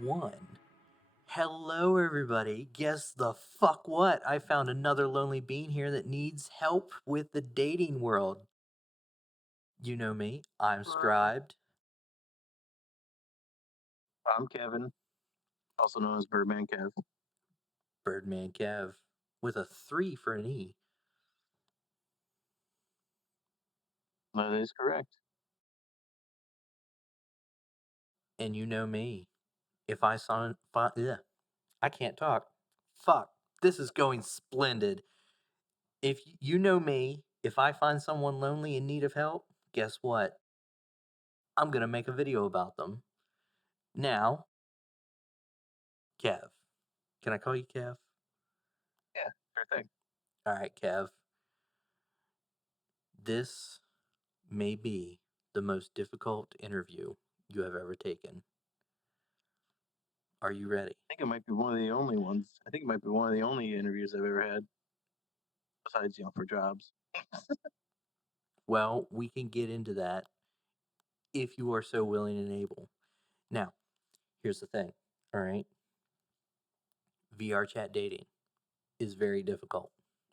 1. Hello, everybody. Guess the fuck what? I found another lonely bean here that needs help with the dating world. You know me, I'm Scribed. I'm Kevin, also known as BirdManKev. BirdManKev with a 3 for an E. That is correct. And you know me. If I saw, I can't talk. Fuck, this is going splendid. If you know me, if I find someone lonely in need of help, guess what? I'm gonna make a video about them. Now, Kev. Can I call you Kev? Yeah, sure thing. All right, Kev. This may be the most difficult interview you have ever taken. Are you ready? I think it might be one of the only ones. I think it might be one of the only interviews I've ever had, besides for jobs. Well, we can get into that if you are so willing and able. Now, here's the thing, all right? VRChat dating is very difficult,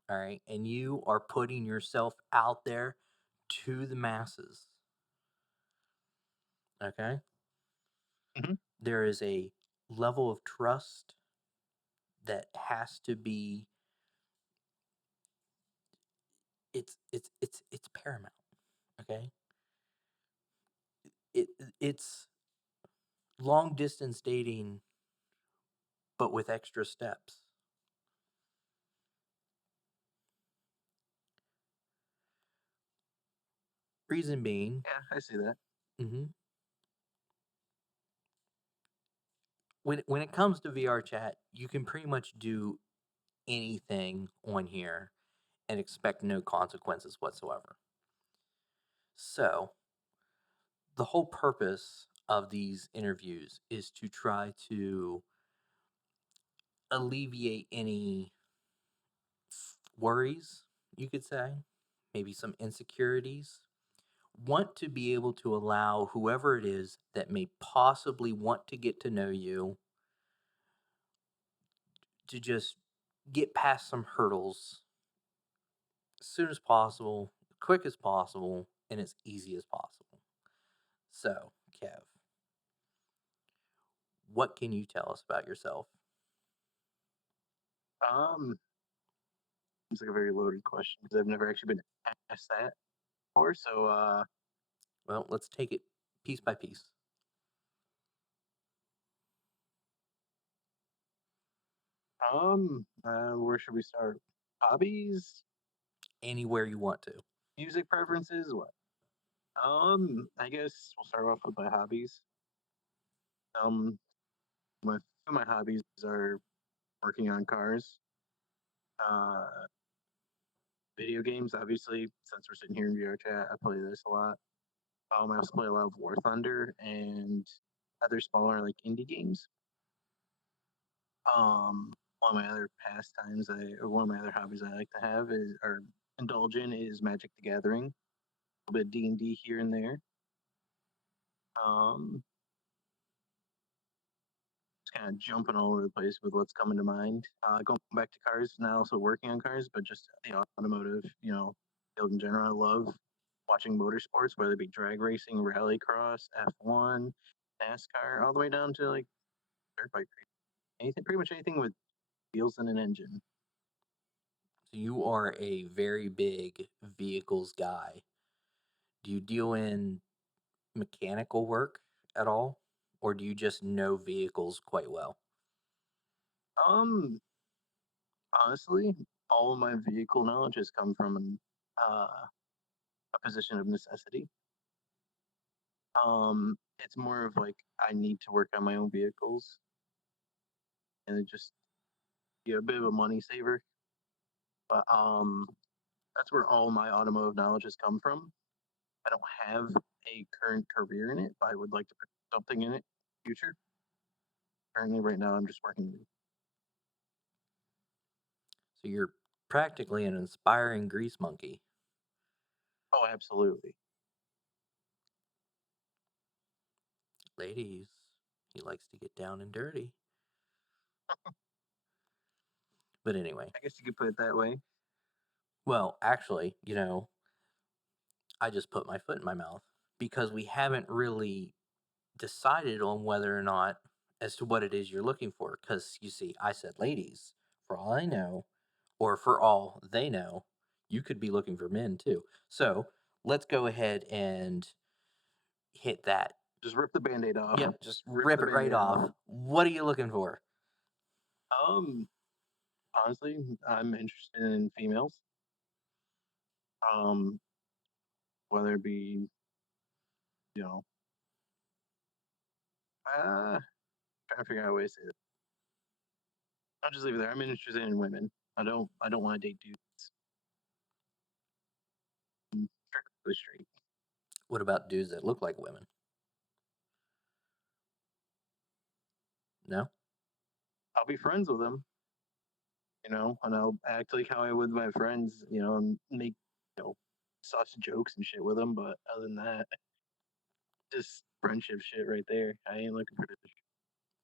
all right? And you are putting yourself out there to the masses, okay? Mhm. There is a level of trust that has to be it's paramount, okay? It's long distance dating but with extra steps. Reason being, Yeah, I see that. mhm, when it comes to VR chat, you can pretty much do anything on here and expect no consequences whatsoever. So, the whole purpose of these interviews is to try to alleviate any worries, you could say, maybe some insecurities. Want to be able to allow whoever it is that may possibly want to get to know you to just get past some hurdles as soon as possible, quick as possible, and as easy as possible. So, Kev, what can you tell us about yourself? Um, it's like a very loaded question because I've never actually been asked that before. So, Well, let's take it piece by piece, where should we start? Hobbies, anywhere you want to. music preferences, what? I guess we'll start off with my hobbies. Um, my two of my hobbies are working on cars. Uh, Video games, obviously, since we're sitting here in VRChat, I play this a lot. I also play a lot of War Thunder and other smaller like indie games. One of my other pastimes, or one of my other hobbies I like to have is or indulge in is Magic the Gathering. A little bit D&D here and there. Um, just kind of jumping all over the place with what's coming to mind. Going back to cars, not also working on cars, but just the automotive, field in general. I love watching motorsports, whether it be drag racing, rallycross, F1, NASCAR, all the way down to like dirt bike racing. Anything, pretty much anything with wheels and an engine. So, you are a very big vehicles guy. Do you deal in mechanical work at all? Or do you just know vehicles quite well? Um, Honestly, all of my vehicle knowledge has come from a position of necessity. It's more of like I need to work on my own vehicles, and it just a bit of a money saver. But that's where all my automotive knowledge has come from. I don't have a current career in it, but I would like to put something in it in the future. Currently, right now, I'm just working. So you're practically an inspiring grease monkey. Oh, absolutely. Ladies, He likes to get down and dirty. But anyway, I guess you could put it that way. well, actually, I just put my foot in my mouth because we haven't really decided on whether or not as to what it is you're looking for. Because you see, I said ladies, for all I know, or for all they know, you could be looking for men too. So let's go ahead and hit that. Just rip the band-aid off. Yep, just Rip rip the it right band-aid off. off. What are you looking for? Um, Honestly, I'm interested in females. Um, whether it be, you know, trying to figure out a way to say it. I'll just leave it there. I'm interested in women. I don't want to date dudes. Strictly straight. What about dudes that look like women? No? I'll be friends with them, and I'll act like how I would with my friends, and make, sausage jokes and shit with them. But other than that, just friendship shit right there. I ain't looking for this.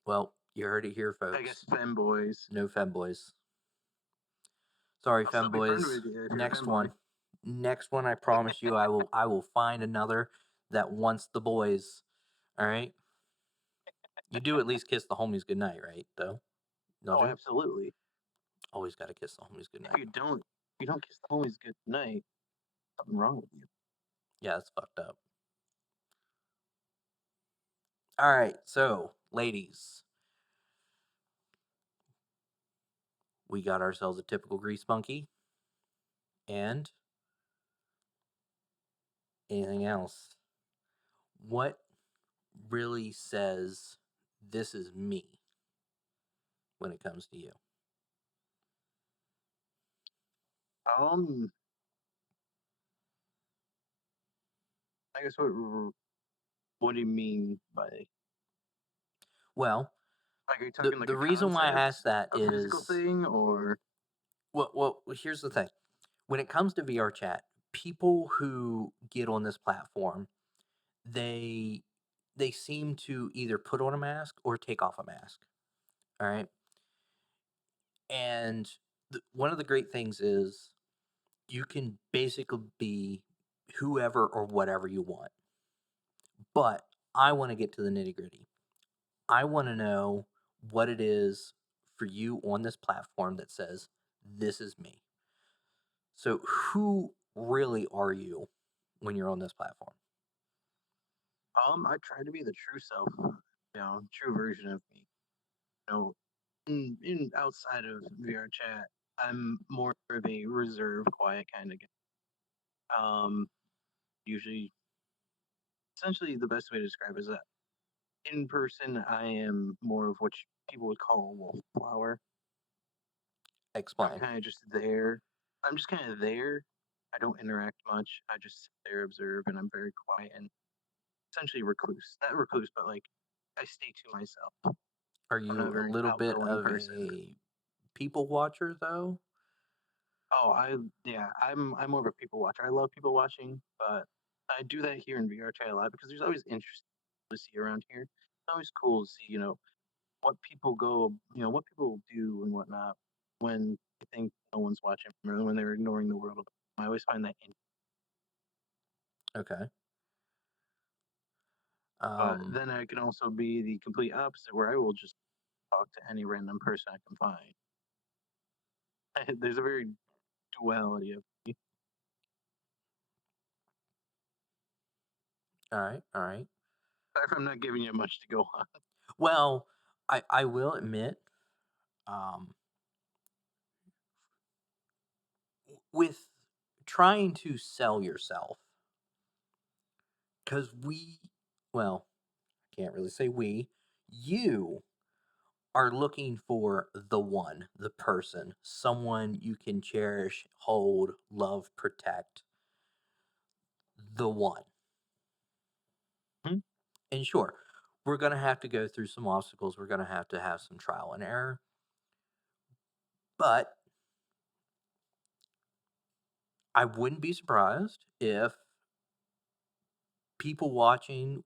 Well, you heard it here, I guess folks. femboys. No femboys. Sorry, I'll still be friends femboys. with you if you're a Next femboy. one. Next one, I promise you, I will find another that wants the boys. All right. You do at least kiss the homies goodnight, right? Though, don't Oh, you? absolutely. Always got to kiss the homies If goodnight. you don't kiss the homies good night, something wrong with you. Yeah, that's fucked up. All right, so ladies, we got ourselves a typical grease monkey, and anything else? What really says this is me when it comes to you? Um, I guess what do you mean by, Well, like, are you the talking like the a reason why I concept, asked that a physical is thing, or well, here's the thing. When it comes to VRChat, people who get on this platform, they they seem to either put on a mask or take off a mask. All right, and one of the great things is you can basically be whoever or whatever you want. But I want to get to the nitty gritty. I want to know what it is for you on this platform that says, this is me. So, who really are you when you're on this platform? I try to be the true self, true version of me. You know, in outside of VR chat, I'm more of a reserved, quiet kind of guy. Usually, essentially, the best way to describe it is that in person, I am more of what people would call a wallflower. I'm Explain. kind of just there. I'm just kind of there. I don't interact much. I just sit there, observe, and I'm very quiet and essentially recluse. Not recluse, but like I stay to myself. Are I'm not you a a very little bit outgoing of person. a people watcher, though? Oh, yeah, I'm more of a people watcher. I love people watching, but I do that here in VRChat a lot because there's always interesting to see around here. It's always cool to see, what people do and whatnot when they think no one's watching or when they're ignoring the world. I always find that interesting. Okay. But Um, then I can also be the complete opposite where I will just talk to any random person I can find. There's a very duality of me. all right, all right. Sorry if I'm not giving you much to go on. Well, I will admit, um, with trying to sell yourself, because well, I can't really say you are looking for the one, the person, someone you can cherish, hold, love, protect, the one. Hmm? And sure, we're going to have to go through some obstacles. We're going to have some trial and error. But I wouldn't be surprised if people watching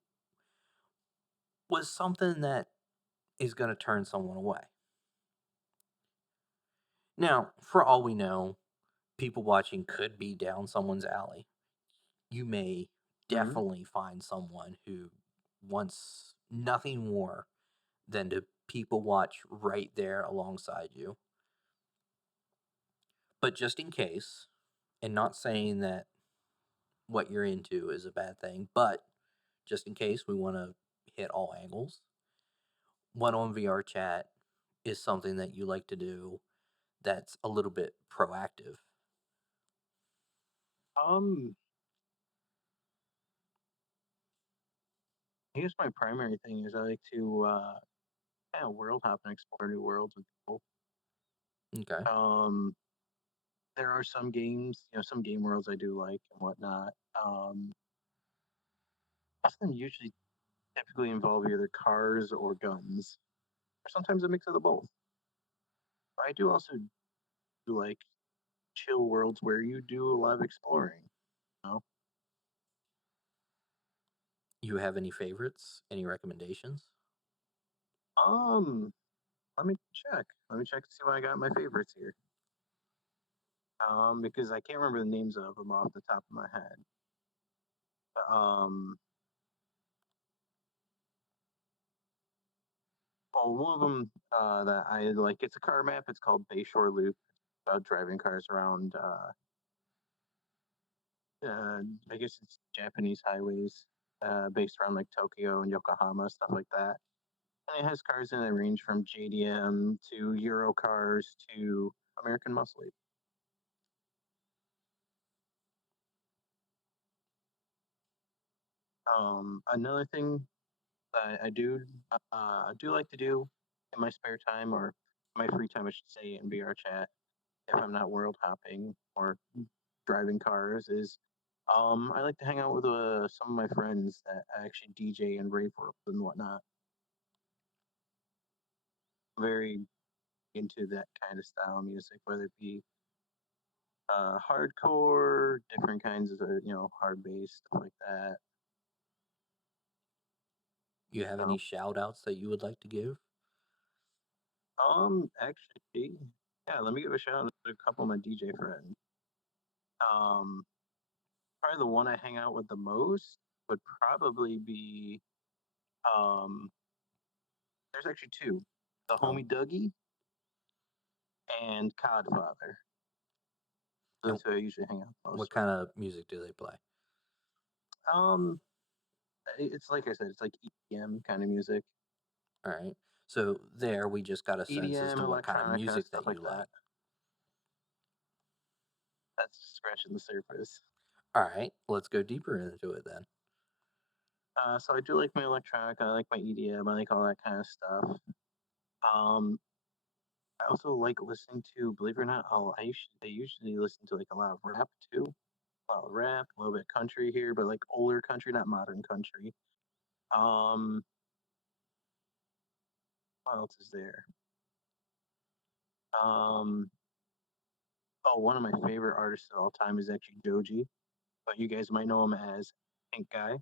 was something that is going to turn someone away. Now, for all we know, people watching could be down someone's alley. You may Hmm. definitely find someone who wants nothing more than to people watch right there alongside you. But just in case, and not saying that what you're into is a bad thing, but just in case we want to hit all angles, one on VRChat is something that you like to do that's a little bit proactive. Um, I guess my primary thing is I like to kind of world hop and explore new worlds with people. Okay. Um, there are some games, some game worlds I do like and whatnot. Most of them usually typically involve either cars or guns, or sometimes a mix of the both. But I do also do like chill worlds where you do a lot of exploring. You know? You have any favorites? Any recommendations? Um, let me check. Let me check to see what I got in my favorites here. Because I can't remember the names of them off the top of my head. Um, well, one of them that I like, it's a car map. It's called Bayshore Loop. About driving cars around. I guess it's Japanese highways, based around like Tokyo and Yokohama, stuff like that. And it has cars in that range from JDM to Euro cars to American Muscle. Another thing that I do like to do in my spare time or my free time, I should say, in VR chat, if I'm not world hopping or driving cars, is I like to hang out with some of my friends that actually DJ and rave worlds and whatnot. Very into that kind of style of music, whether it be hardcore, different kinds of hard bass stuff like that. You have any So, shout outs that you would like to give? actually, yeah, let me give a shout out to a couple of my DJ friends. Um, Probably the one I hang out with the most would probably be um. There's actually two, the Oh, homie Dougie and Codfather. and That's who I usually hang out what most with. kind of music do they play? Um, it's like I said, it's like EDM kind of music, All right. So there, we just got a sense as EDM, to what kind of electronica, music stuff that like you that. like. That's just scratching the surface. All right, let's go deeper into it then. So I do like my electronic. I like my EDM. I like all that kind of stuff. Um, I also like listening to, believe it or not, I usually listen to like a lot of rap too. A lot of rap, a little bit country here, but like older country, not modern country. Um, what else is there? Um, oh, one of my favorite artists of all time is actually Joji, but you guys might know him as Pink Guy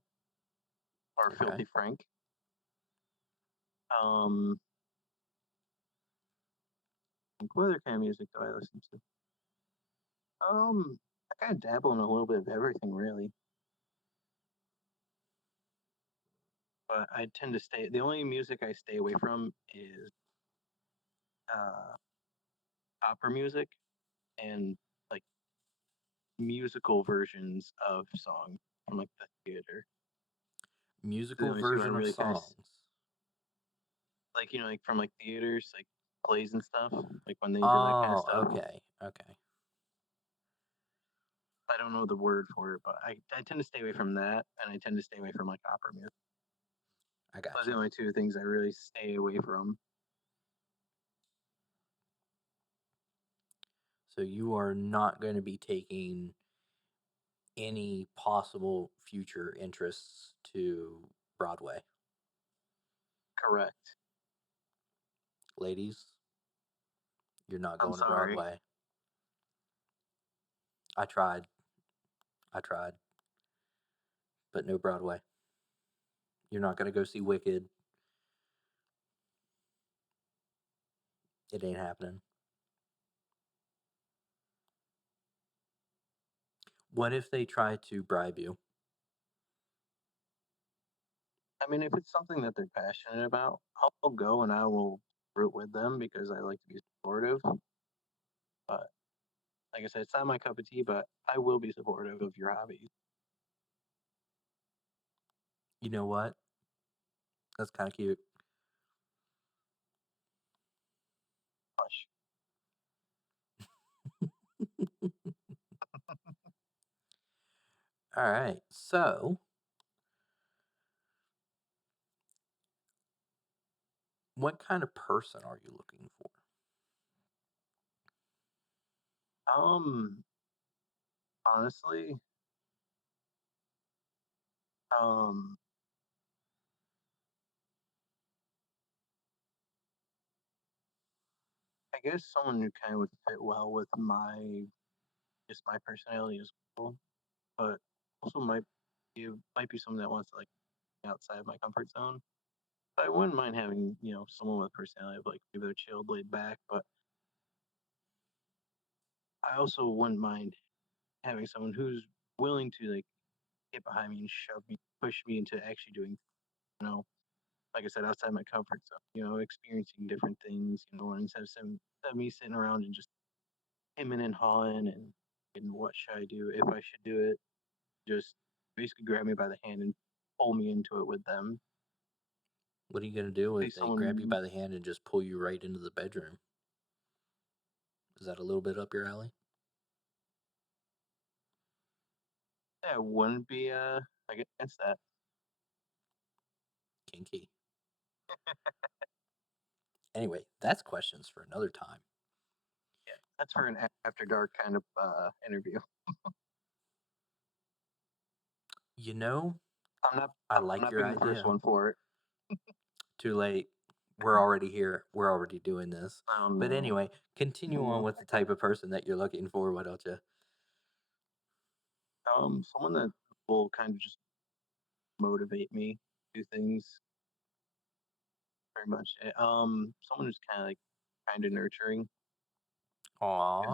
or Okay. Filthy Frank. Um, what other kind of music do I listen to? I kind of dabble in a little bit of everything, really. But I tend to stay. The only music I stay away from is uh, opera music and like musical versions of songs from like the theater. Those are the Musical only two I version of really songs. like. Like from like theaters, like plays and stuff. Like when they do that kind of Oh, stuff. okay. Okay. I don't know the word for it, but I tend to stay away from that, and I tend to stay away from like opera music. I Those are the gotcha. only two things I really stay away from. So you are not going to be taking any possible future interests to Broadway. Correct. Ladies, you're not I'm going to sorry. Broadway. I tried. I tried. But no Broadway. You're not going to go see Wicked. It ain't happening. What if they try to bribe you? I mean, if it's something that they're passionate about, I'll go and I will root with them because I like to be supportive. But like I said, it's not my cup of tea, but I will be supportive of your hobbies. You know what? That's kind of cute. Hush. All right. So, what kind of person are you looking for? Um, honestly, um, I guess someone who kind of would fit well with my just my personality as well, but also might be someone that wants to like be outside my comfort zone. I wouldn't mind having someone with personality of like maybe they're chilled, laid back, but I also wouldn't mind having someone who's willing to like get behind me and shove me, push me into actually doing, you know, like I said, outside my comfort zone. Experiencing different things. Instead of me sitting around and just hemming and hawing and what should I do if I should do it, just basically grab me by the hand and pull me into it with them. What are you going to do Be if they grab you someone by the hand and just pull you right into the bedroom? Is that a little bit up your alley? that wouldn't be against that. Kinky. Anyway, that's questions for another time. Yeah, that's for an after dark kind of interview. You know, I'm not I I'm like not your picking the first idea. one for it. Too late. We're already here. We're already doing this. I don't But know. anyway, continue on with the type of person that you're looking for. Why don't you? Someone that will kind of just motivate me, do things very much. Someone who's kind of like kind of nurturing because Aw,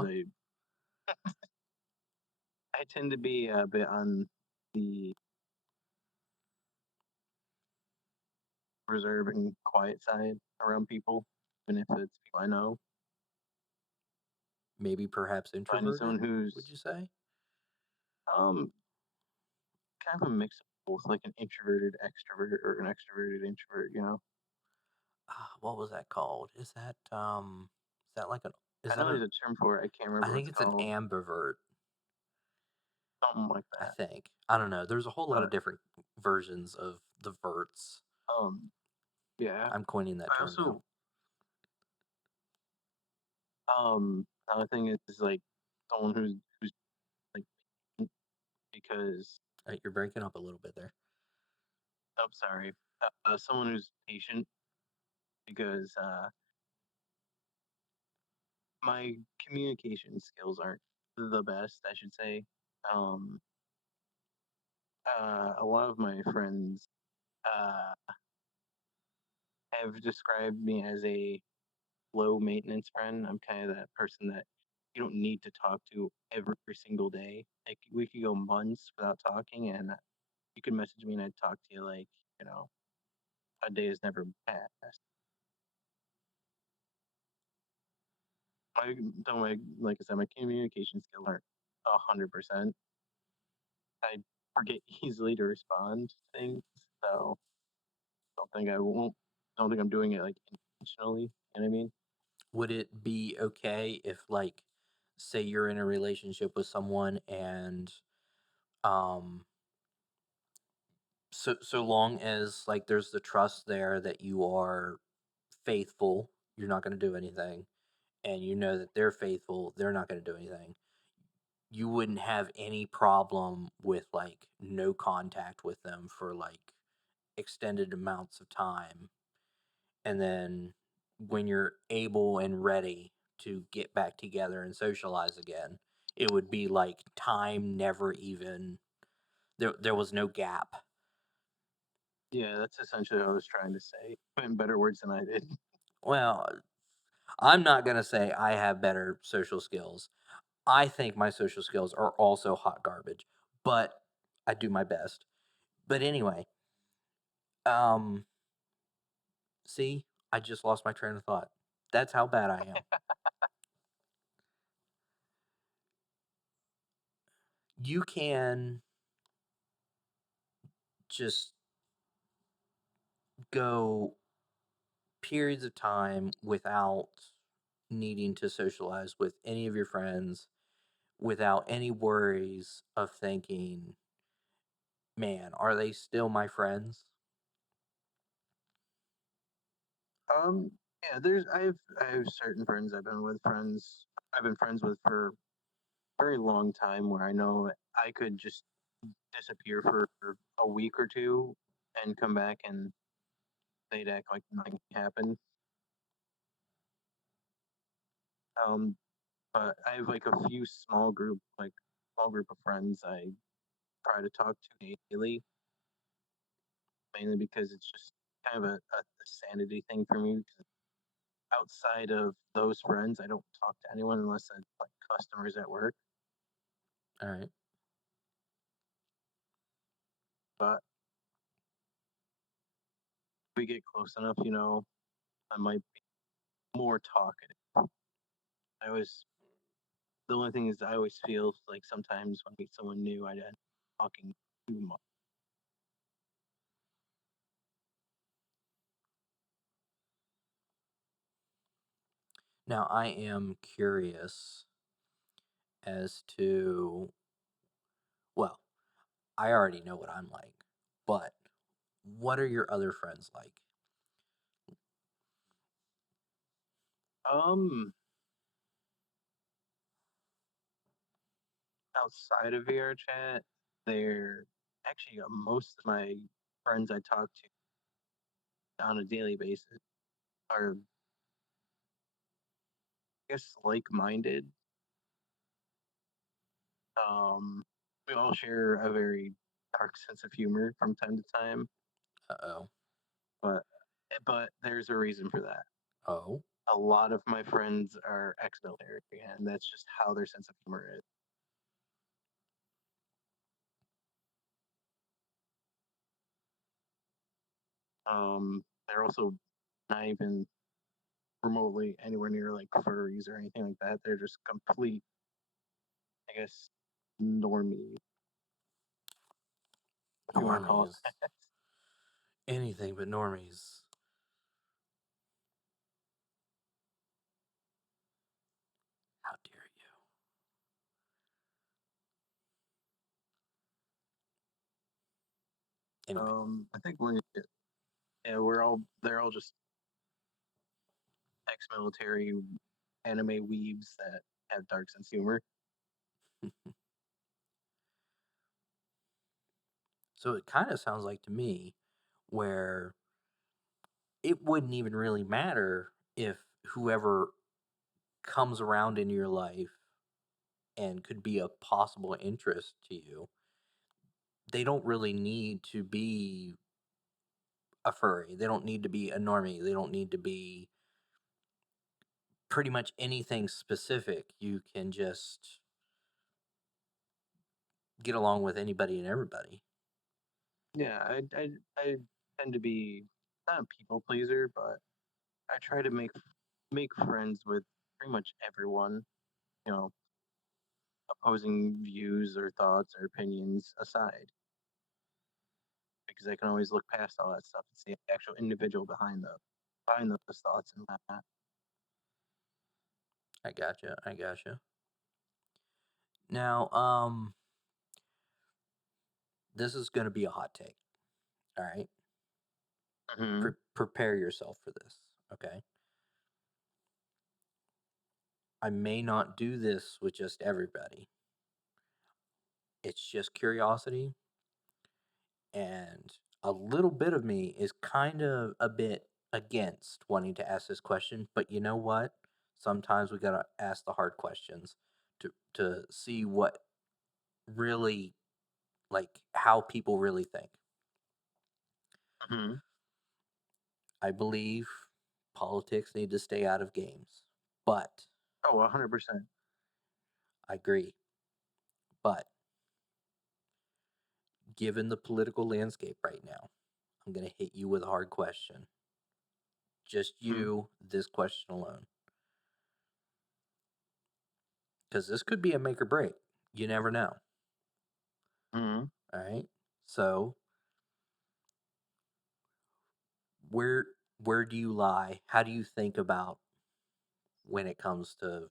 I tend to be a bit on the reserve and quiet side around people, even if it's people I know. maybe perhaps Finding someone introverted, would who's you say? um kind of a mix of both, like an introverted extrovert or an extroverted introvert. What was that called? Is that like an is I that know an there's a term for it. I can't I remember what think it's it's an called. ambivert, Something like I that. think. I don't know. There's a whole lot of But different versions of the verts. um, yeah. I'm coining that I term now. also another thing is like someone who's like because You're breaking up a little bit there. I'm sorry, someone who's patient because my communication skills aren't the best, I should say. Um, a lot of my friends uh, have described me as a low maintenance friend. I'm kind of that person that you don't need to talk to every single day. Like we could go months without talking, and you could message me and I'd talk to you like a day has never passed. My, like I said, my communication skills aren't 100%. I forget easily to respond to things, so don't think I won't. Don't think I'm doing it like intentionally. You know what I mean? Would it be okay if, like, say you're in a relationship with someone and um so long as like there's the trust there that you are faithful, you're not going to do anything, and you know that they're faithful, they're not going to do anything. You wouldn't have any problem with like no contact with them for like extended amounts of time, and then when you're able and ready to get back together and socialize again, it would be like time never even there was no gap. Yeah, that's essentially what I was trying to say. Put in better words than I did. Well, I'm not gonna say I have better social skills. I think my social skills are also hot garbage, but I do my best. But anyway, um, see, I just lost my train of thought. That's how bad I am. You can just go periods of time without needing to socialize with any of your friends, without any worries of thinking, man, are they still my friends? Um, yeah, I have certain friends I've been friends with for a very long time where I know I could just disappear for a week or two and come back and they'd act like nothing happened. Um, but I have like a few small group of friends I try to talk to daily, mainly because it's just kind of a sanity thing for me. 'Cause outside of those friends, I don't talk to anyone unless it's like customers at work. All right. But if we get close enough, I might be more talkative. I always The only thing is I always feel like sometimes when I meet someone new, I end up talking too much. Now, I am curious as to, well, I already know what I'm like, but what are your other friends like? Um, Outside of VRChat, they're actually most of my friends I talk to on a daily basis are, I guess, like-minded. Um, we all share a very dark sense of humor from time to time, Uh oh. but there's a reason for that. Oh, A lot of my friends are ex-military, and that's just how their sense of humor is. They're also not even remotely anywhere near like furries or anything like that. They're just complete, I guess, normie, if you want to call it normies. that. Anything but normies. How dare you? Anyway, I think yeah, they're all just ex-military anime weebs that have dark sense humor. so it kind of sounds like to me where it wouldn't even really matter if whoever comes around in your life and could be a possible interest to you, they don't really need to be a furry. They don't need to be a normie. They don't need to be pretty much anything specific. You can just get along with anybody and everybody. Yeah, I tend to be not a people pleaser, but I try to make friends with pretty much everyone. You know, opposing views or thoughts or opinions aside, because I can always look past all that stuff and see the actual individual behind those thoughts and whatnot. I gotcha. I gotcha. Now, this is going to be a hot take. All right. Hmm. Prepare yourself for this. Okay. I may not do this with just everybody. It's just curiosity. And a little bit of me is kind of a bit against wanting to ask this question. But you know what? Sometimes we got to ask the hard questions to see what really, like, how people really think. Hmm. I believe politics need to stay out of games. But Oh, 100%. I agree. But given the political landscape right now, I'm going to hit you with a hard question. Just Mm-hmm. you, this question alone. Because this could be a make or break. You never know. Mm-hmm. All right. So where do you lie? How do you think about when it comes to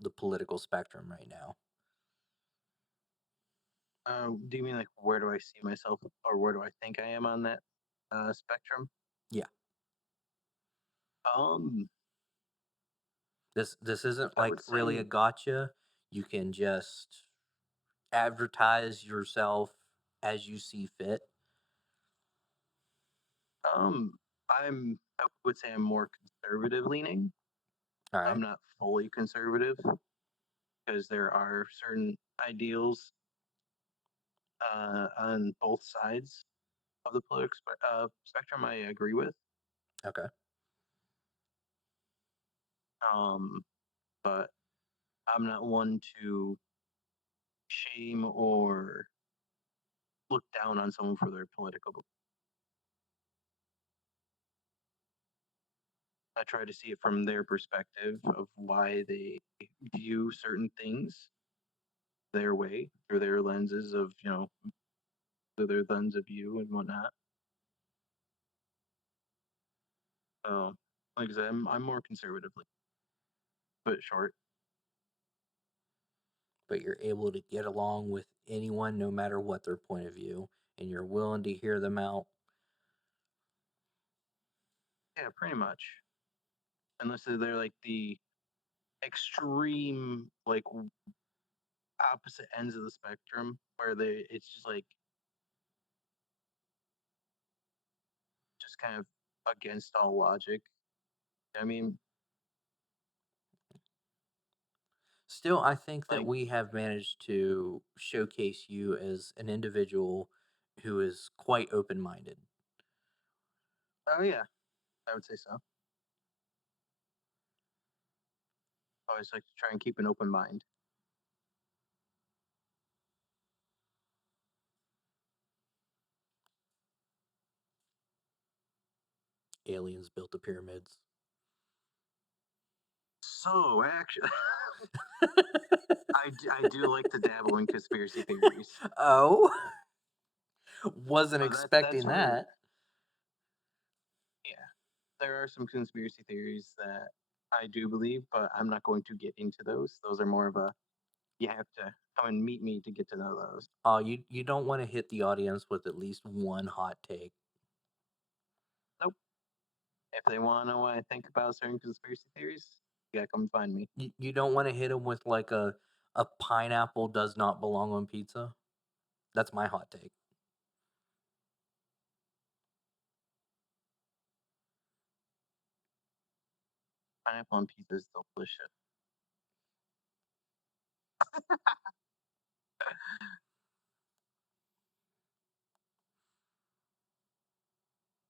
the political spectrum right now? Do you mean like where do I see myself, or where do I think I am on that spectrum? Yeah. Um, This isn't I like would really say a gotcha. You can just advertise yourself as you see fit. I would say I'm more conservative leaning. All I'm right. not fully conservative because there are certain ideals on both sides of the political spectrum I agree with. Okay. Um, but I'm not one to shame or look down on someone for their political beliefs. I try to see it from their perspective of why they view certain things their way through their lenses of, through their lens of view and whatnot. So, like I said, I'm more conservatively, but short. But you're able to get along with anyone no matter what their point of view, and you're willing to hear them out. Yeah, pretty much. Unless they're like the extreme, like opposite ends of the spectrum, where it's just like just kind of against all logic. I mean, Still, I think that like, we have managed to showcase you as an individual who is quite open minded. oh yeah, I would say so. Always like to try and keep an open mind. Aliens built the pyramids. So actually, I do like to dabble in conspiracy theories. Oh, wasn't So that's expecting where, that. yeah, there are some conspiracy theories that I do believe, but I'm not going to get into those. Those are more of a you have to come and meet me to get to know those. Oh, you don't want to hit the audience with at least one hot take. Nope. If they want to know what I think about certain conspiracy theories, you gotta come find me. You don't want to hit them with like a pineapple does not belong on pizza. That's my hot take. Pineapple on pizza is delicious.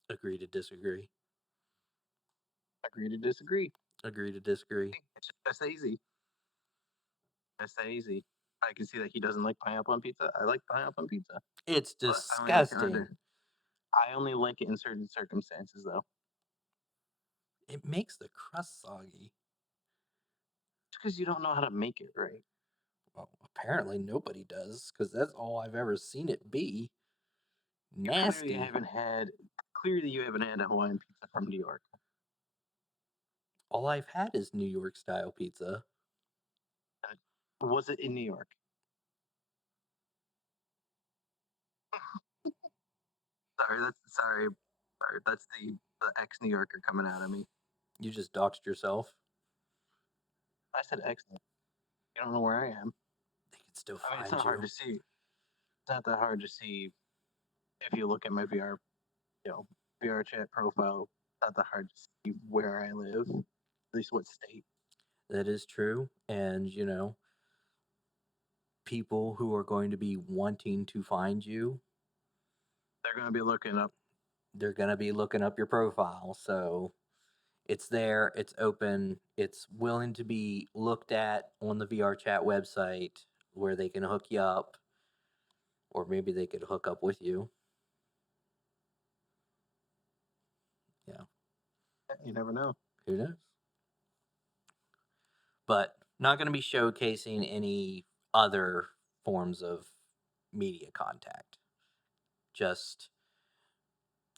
Agree to disagree. Agree to disagree. Agree to disagree. It's just that easy. That's that easy. I can see that he doesn't like pineapple on pizza. I like pineapple on pizza, It's but I only like it disgusting. under. I only like it in certain circumstances, though. It makes the crust soggy. It's because you don't know how to make it right. Well, apparently nobody does, because that's all I've ever seen it be. You clearly Nasty. haven't had. Clearly, you haven't had a Hawaiian pizza from New York. All I've had is New York style pizza. Was it in New York? Sorry. That's the ex New Yorker coming out of me. You just doxed yourself. I said ex. You don't know where I am. They can still I mean, it's find not hard you. to see. It's not that hard to see if you look at my you know, VRChat profile. It's not that hard to see where I live, at least what state. That is true. And, people who are going to be wanting to find you, They're going to be looking up. they're going to be looking up your profile. So It's there, it's open, it's willing to be looked at on the VRChat website where they can hook you up, or maybe they could hook up with you. Yeah, You never know. who knows? But not going to be showcasing any other forms of media contact. Just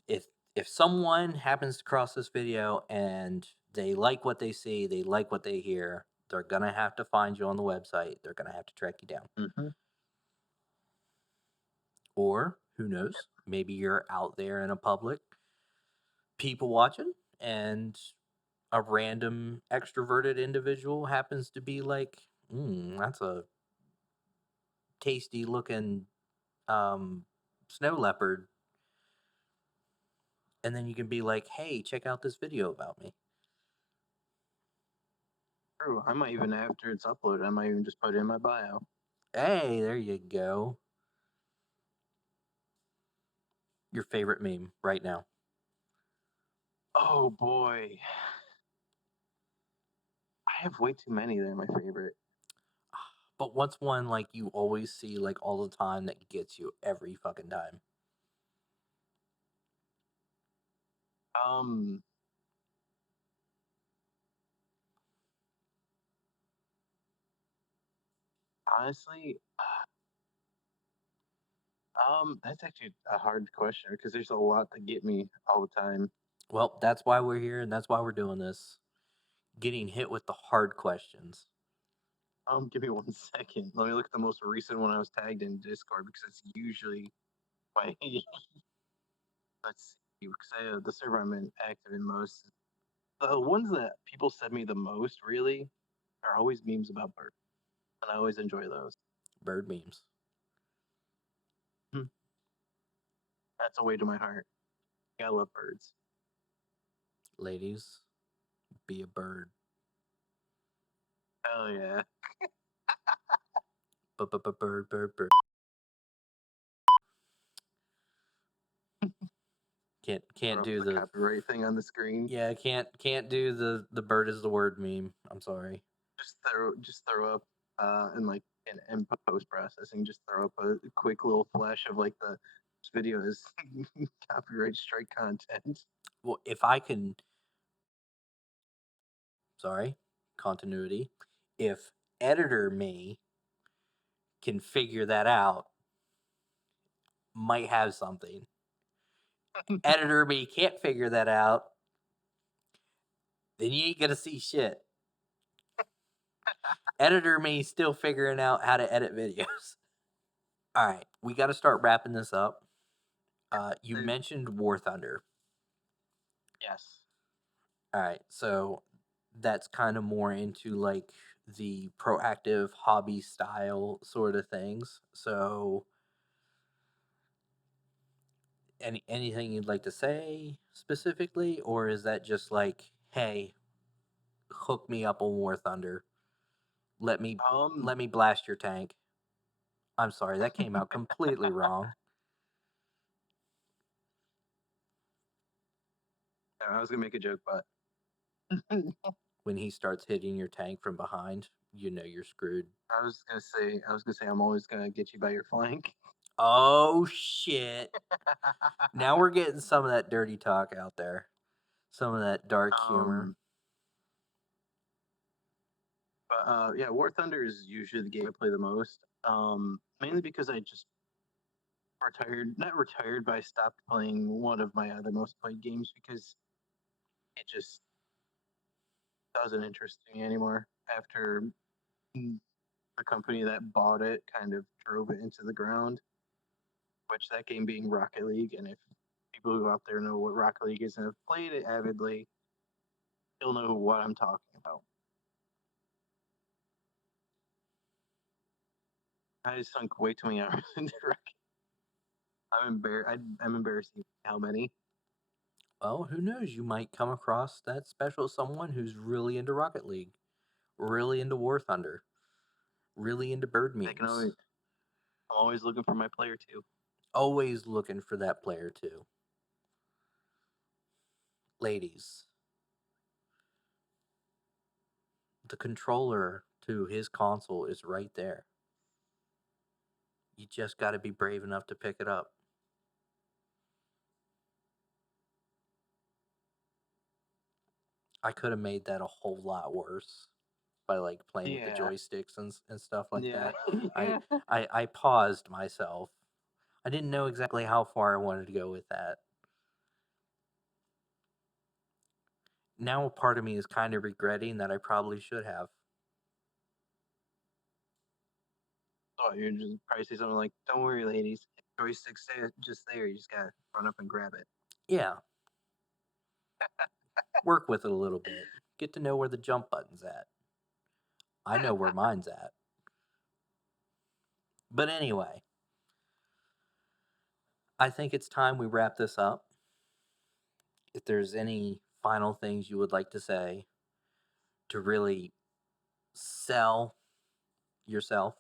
if if someone happens to cross this video and they like what they see, they like what they hear, they're going to have to find you on the website. They're going to have to track you down. Hmm. Or who knows, maybe you're out there in a public, people watching, and a random extroverted individual happens to be like, that's a tasty looking um, snow leopard. And then you can be like, hey, check out this video about me. True. I might even after it's uploaded, I might even just put it in my bio. Hey, there you go. Your favorite meme right now. Oh boy, I have way too many. They're my favorite. But what's one like you always see like all the time that gets you every fucking time? Um, Honestly, that's actually a hard question because there's a lot that get me all the time. Well, that's why we're here and that's why we're doing this. Getting hit with the hard questions. Give me 1 second. Let me look at the most recent one I was tagged in Discord because it's usually my. Let's see, because the server I'm active in most. The ones that people send me the most really are always memes about birds, and I always enjoy those. Bird memes. Hmm. That's a way to my heart. I love birds. Ladies, be a bird. Oh yeah. Bird, bird, bird. Can't Throw up do the the copyright thing on the screen. yeah, can't do the bird is the word meme. I'm sorry. Just throw up and like in post processing, just throw up a quick little flash of like this video is copyright strike content. Well, if I can, sorry, continuity. If editor me can figure that out, might have something. Editor me can't figure that out, then you ain't gonna see shit. Editor me still figuring out how to edit videos. All right, we got to start wrapping this up. You Uh, mentioned War Thunder. yes. All right, so that's kind of more into like the proactive hobby style sort of things. So, anything you'd like to say specifically, or is that just like, hey, hook me up on War Thunder, let me Um, let me blast your tank? I'm sorry, that came out completely wrong. I was gonna make a joke, but When he starts hitting your tank from behind, you know you're screwed. I was gonna say, I'm always gonna get you by your flank. Oh shit. Now we're getting some of that dirty talk out there. Some of that dark humor. um, but yeah, War Thunder is usually the game I play the most. Mainly because I just retired, not retired, but I stopped playing one of my other most played games because it just doesn't interest me anymore after the company that bought it kind of drove it into the ground, which that game being Rocket League. And if people who out there know what Rocket League is and have played it avidly, you'll know what I'm talking about. I sunk way too many hours into Rocket. I'm embarrassed how many. Well, who knows? You might come across that special someone who's really into Rocket League, really into War Thunder, really into bird They can memes. always, I'm always looking for my player too. Always looking for that player too. Ladies, The controller to his console is right there. You just got to be brave enough to pick it up. I could have made that a whole lot worse by like playing with the Yeah. joysticks and stuff like Yeah. that. I, Yeah. I paused myself. I didn't know exactly how far I wanted to go with that. Now a part of me is kind of regretting that I probably should have. Oh, you're just probably say something like, "Don't worry, ladies. Joystick stay just there. You just gotta run up and grab it." Yeah, work with it a little bit. Get to know where the jump button's at. I know where mine's at. But anyway, I think it's time we wrap this up. If there's any final things you would like to say to really sell yourself.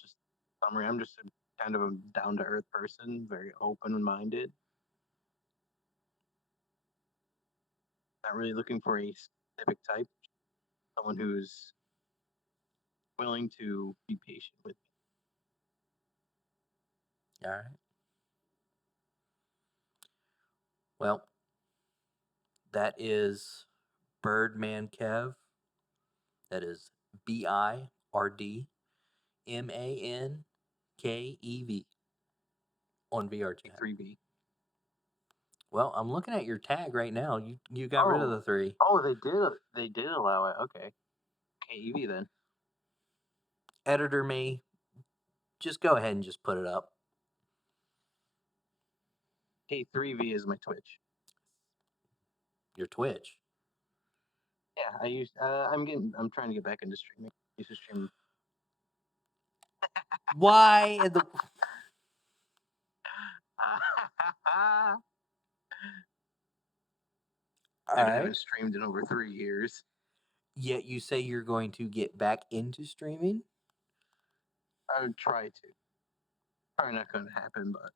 Just summary. I'm just a kind of a down to earth person, very open minded. Not really looking for a specific type. Someone who's willing to be patient with All right. Well, that is BirdManKev. That is BirdManKev on me. VRChat. 3V. Well, I'm looking at your tag right now. You got rid of Oh, the three. oh, they did. They did allow it. Okay, KEV then. Editor me, just go ahead and just put it up. K3V is my Twitch. Your Twitch. Yeah, I use. I'm trying to get back into streaming. I used to stream. Why in the I All right. haven't streamed in over 3 years. Yet you say you're going to get back into streaming? I would try to. Probably not going to happen, but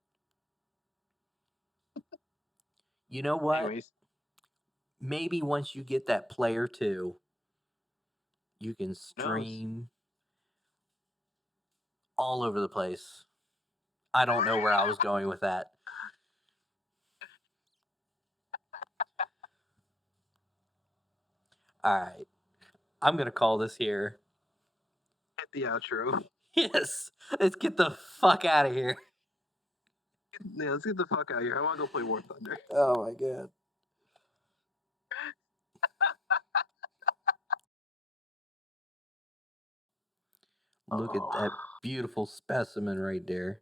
You know what? anyways, Maybe once you get that player 2, you can who knows? stream all over the place. I don't know where I was going with that. All right. I'm going to call this here. Hit the outro. Yes. Let's get the fuck out of here. Yeah, let's get the fuck out of here. I want to go play War Thunder. Oh my god. Look at that Oh, beautiful specimen right there.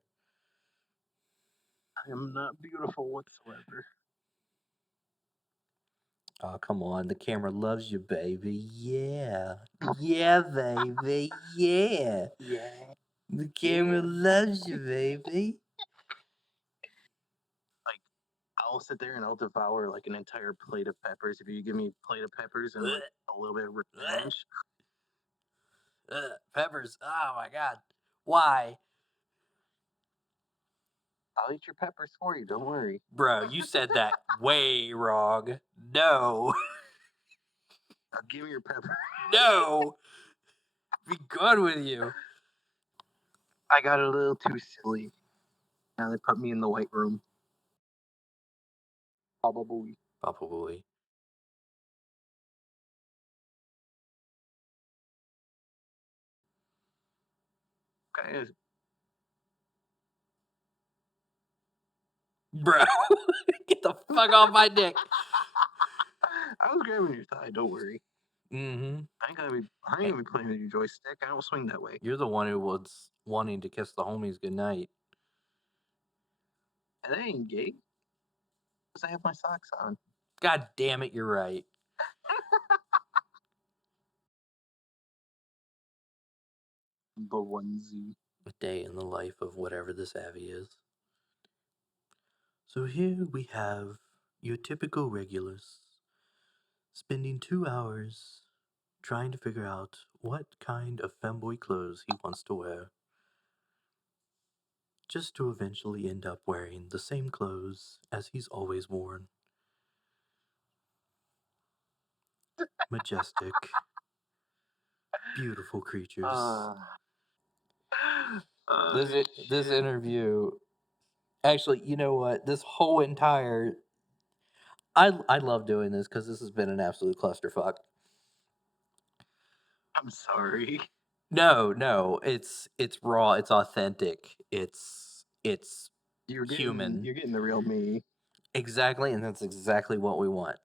I am not beautiful whatsoever. Oh, come on. The camera loves you, baby. Yeah. Yeah, baby. Yeah. Yeah. The camera Yeah. loves you, baby. Like, I'll sit there and I'll devour like an entire plate of peppers. If you give me a plate of peppers and like a little bit of revenge, Peppers. Oh my god. Why? I'll eat your peppers for you. Don't worry. Bro, you said that way wrong. No. Now give me your pepper. No. Be gone with you. I got a little too silly. Now they put me in the white room. Probably. Probably. Okay. Bro, get the fuck off my dick. I was grabbing your thigh. Don't worry. Mm-hmm. I ain't gonna be playing with your joystick. I don't swing that way. You're the one who was wanting to kiss the homies goodnight. And that ain't gay. Because I have my socks on. God damn it, you're right. The onesie. A day in the life of whatever the savvy is. So here we have your typical Regulus spending 2 hours trying to figure out what kind of femboy clothes he wants to wear, just to eventually end up wearing the same clothes as he's always worn. majestic, beautiful creatures. Uh, uh, This shit. interview, actually, you know what? This whole entire I love doing this because this has been an absolute clusterfuck. I'm sorry. No, no, it's raw, it's authentic, it's human. You're getting the real me. Exactly, and that's exactly what we want.